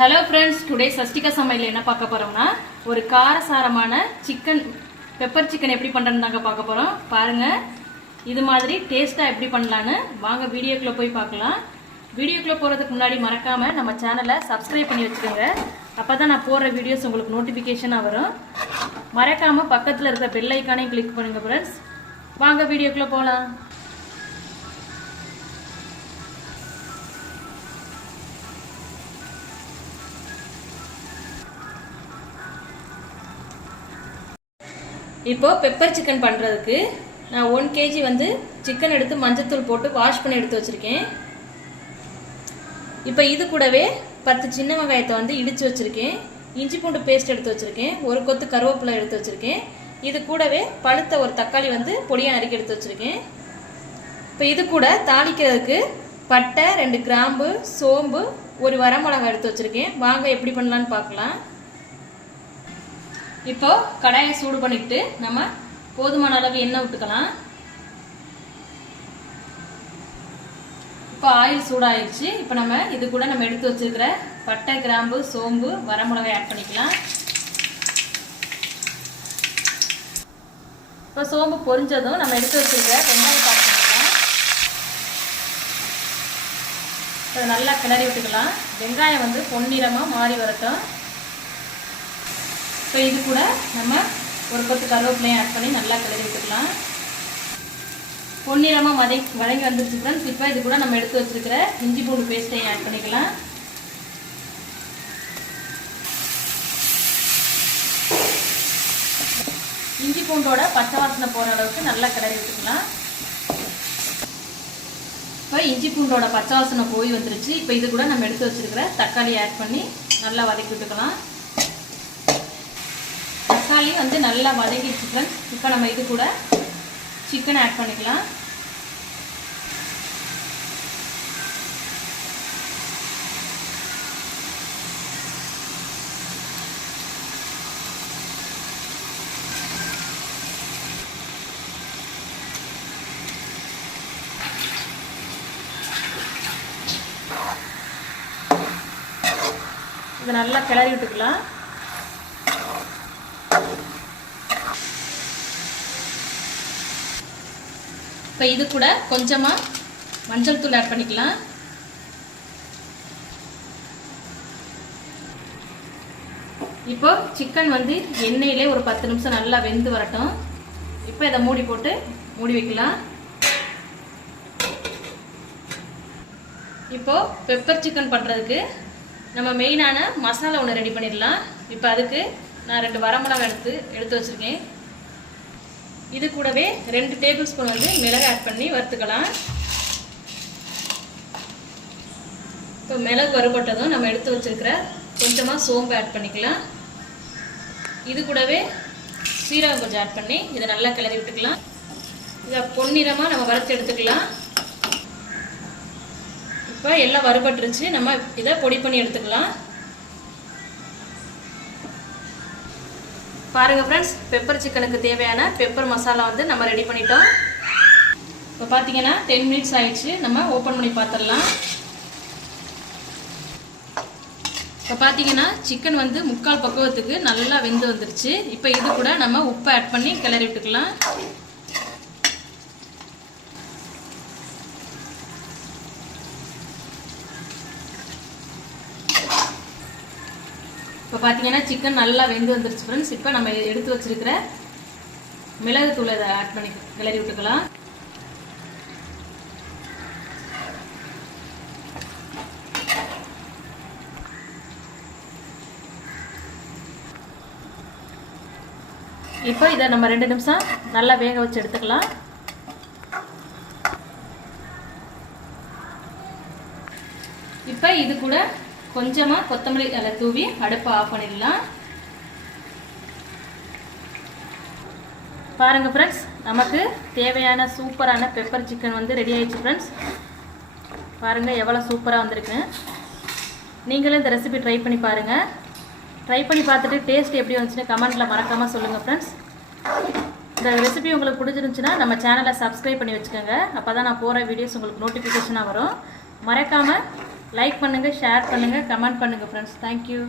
Hello friends, today Shashtika சமையல் என்ன பார்க்க போறோம்னா ஒரு காரசாரமான சிக்கன் பெப்பர் சிக்கன் எப்படி பண்றதுன்னு தாங்க பார்க்க போறோம். பாருங்க, இது மாதிரி டேஸ்டா எப்படி பண்ணலான்னு வாங்க வீடியோக்குள்ள போய் பார்க்கலாம். வீடியோக்குள்ள போறதுக்கு முன்னாடி மறக்காம நம்ம சேனலை சப்ஸ்கிரைப் பண்ணி வச்சுக்கோங்க. அப்பதான் நான் போடுற வீடியோஸ் உங்களுக்கு நோட்டிபிகேஷனா வரும். மறக்காம பக்கத்துல இருக்கிற பெல் ஐக்கானையும் கிளிக் பண்ணுங்க ஃப்ரெண்ட்ஸ். வாங்க வீடியோக்குள்ள போகலாம். இப்போ பெப்பர் சிக்கன் பண்ணுறதுக்கு நான் 1 kg வந்து சிக்கன் எடுத்து மஞ்சத்தூள் போட்டு வாஷ் பண்ணி எடுத்து வச்சுருக்கேன். இப்போ இது கூடவே 10 சின்ன வெங்காயத்தை வந்து இடித்து வச்சுருக்கேன். இஞ்சி பூண்டு பேஸ்ட் எடுத்து வச்சுருக்கேன். ஒரு கொத்து கருவேப்பிலை எடுத்து வச்சுருக்கேன். இது கூடவே பழுத்த ஒரு தக்காளி வந்து பொடியாக நறுக்கி எடுத்து வச்சுருக்கேன். இப்போ இது கூட தாளிக்கிறதுக்கு பட்டை, 2 கிராம்பு, சோம்பு, ஒரு வரமிளகாய் எடுத்து வச்சுருக்கேன். வாங்க எப்படி பண்ணலான்னு பார்க்கலாம். இப்போ கடாயை சூடு பண்ணிட்டு நம்ம போதுமான அளவு எண்ணெய் விட்டுக்கலாம். இப்போ ஆயில் சூடாயிருச்சு. இப்போ நம்ம இது கூட நம்ம எடுத்து வச்சிருக்கிற பட்டை, கிராம்பு, சோம்பு, வரமிளகாய் ஆட் பண்ணிக்கலாம். இப்போ சோம்பு பொரிஞ்சதும் நம்ம எடுத்து வச்சிருக்கிற வெங்காயம் ஆட் பண்ணிக்கலாம். அதை நல்லா கிளறி விட்டுக்கலாம். வெங்காயம் வந்து பொன்னிறமாக மாறி வரட்டும். இப்போ இது கூட நம்ம ஒரு கொத்து கருவேப்பிலையும் ஆட் பண்ணி நல்லா கிளறி விட்டுக்கலாம். பொன்னிறமாக வதங்கி வந்துருச்சு ஃப்ரெண்ட்ஸ். இப்போ இது கூட நம்ம எடுத்து வச்சிருக்கிற இஞ்சி பூண்டு பேஸ்ட்டையும் ஆட் பண்ணிக்கலாம். இஞ்சி பூண்டோட பச்சை வாசனை போகிற அளவுக்கு நல்லா கிளறி விட்டுக்கலாம். இப்போ இஞ்சி பூண்டோட பச்சை வாசனை போய் வந்துருச்சு. இப்போ இது கூட நம்ம எடுத்து வச்சிருக்கிற தக்காளி ஆட் பண்ணி நல்லா வதக்கி விட்டுக்கலாம். தக்காளி வந்து நல்லா வதக்கிடுச்சு ஃப்ரெண்ட்ஸ். இப்போ நம்ம இது கூட சிக்கன் ஆட் பண்ணிக்கலாம். இதை நல்லா கிளறி விட்டுக்கலாம். இப்போ இது கூட கொஞ்சமாக மஞ்சள் தூள் ஆட் பண்ணிக்கலாம். இப்போ சிக்கன் வந்து எண்ணெயிலே ஒரு 10 நிமிஷம் நல்லா வெந்து வரட்டும். இப்போ இதை மூடி போட்டு மூடி வைக்கலாம். இப்போ பெப்பர் சிக்கன் பண்ணுறதுக்கு நம்ம மெயினான மசாலா ஒன்று ரெடி பண்ணிடலாம். இப்போ அதுக்கு நான் 2 வரமிளகாய் எடுத்து வச்சுருக்கேன். இது கூடவே 2 டேபிள் ஸ்பூன் வந்து மிளகு ஆட் பண்ணி வறுத்துக்கலாம். இப்போ மிளகு வறுபட்டதும் நம்ம எடுத்து வச்சிருக்கிற கொஞ்சமாக சோம்பு ஆட் பண்ணிக்கலாம். இது கூடவே சீரகம் கொஞ்சம் ஆட் பண்ணி இதை நல்லா கிளறி விட்டுக்கலாம். இதை பொன்னிறமாக நம்ம வறுத்து எடுத்துக்கலாம். இப்போ எல்லாம் வறுபட்டுருச்சு. நம்ம இதை பொடி பண்ணி எடுத்துக்கலாம். பாருங்க ஃப்ரெண்ட்ஸ், பெப்பர் சிக்கனுக்கு தேவையான பெப்பர் மசாலா வந்து நம்ம ரெடி பண்ணிட்டோம். இப்போ பார்த்தீங்கன்னா 10 மினிட்ஸ் ஆயிடுச்சு. நம்ம ஓப்பன் பண்ணி பார்த்துடலாம். இப்போ பார்த்தீங்கன்னா சிக்கன் வந்து 3/4 பக்குவத்துக்கு நல்லா வெந்து வந்துருச்சு. இப்போ இது கூட நம்ம உப்பு ஆட் பண்ணி கிளறி விட்டுக்கலாம். இப்போ பார்த்தீங்கன்னா சிக்கன் நல்லா வெந்து வந்துருச்சு ஃப்ரெண்ட்ஸ். இப்போ நம்ம எடுத்து வச்சிருக்கிற மிளகு தூளை இதை ஆட் பண்ணி கிளறி விட்டுக்கலாம். இப்போ இதை நம்ம 2 நிமிஷம் நல்லா வேக வச்சு எடுத்துக்கலாம். இப்போ இது கூட கொஞ்சமாக கொத்தமல்லி இலை தூவி அடுப்பை ஆஃப் பண்ணிடலாம். பாருங்கள் ஃப்ரெண்ட்ஸ், நமக்கு தேவையான சூப்பரான பெப்பர் சிக்கன் வந்து ரெடி ஆயிடுச்சு ஃப்ரெண்ட்ஸ். பாருங்கள் எவ்வளோ சூப்பராக வந்திருக்கு. நீங்களும் இந்த ரெசிபி ட்ரை பண்ணி பாருங்கள். ட்ரை பண்ணி பார்த்துட்டு டேஸ்ட் எப்படி வந்துச்சுன்னு கமெண்ட்டில் மறக்காமல் சொல்லுங்கள் ஃப்ரெண்ட்ஸ். இந்த ரெசிபி உங்களுக்கு பிடிச்சிருந்துச்சுன்னா நம்ம சேனலை சப்ஸ்கிரைப் பண்ணி வச்சுக்கோங்க. அப்போ தான் நான் போகிற வீடியோஸ் உங்களுக்கு நோட்டிஃபிகேஷனாக வரும். மறக்காமல் லைக் பண்ணுங்கள், ஷேர் பண்ணுங்கள், கமெண்ட் பண்ணுங்கள் ஃப்ரெண்ட்ஸ். தேங்க்யூ.